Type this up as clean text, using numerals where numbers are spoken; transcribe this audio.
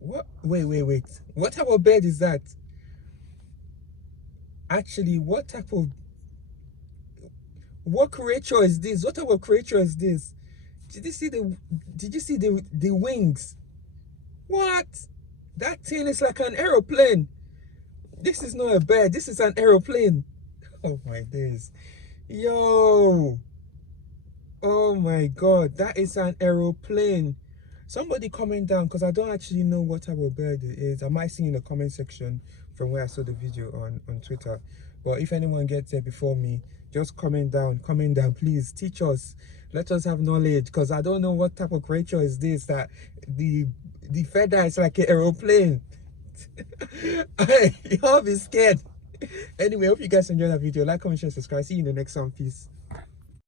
What? Wait. What type of bird is that? Actually, what creature is this? What type of creature is this? Did you see the wings? What? That thing is like an aeroplane. This is not a bird. This is an aeroplane. Oh my days. Yo. Oh my god. That is an aeroplane. Somebody comment down because I don't actually know what type of bird it is. I might see in the comment section from where I saw the video on Twitter. But if anyone gets there before me, just comment down, please. Teach us. Let us have knowledge because I don't know what type of creature is this that the feather is like an aeroplane. Y'all be scared. Anyway, hope you guys enjoyed that video. Like, comment, share, subscribe. See you in the next one. Peace.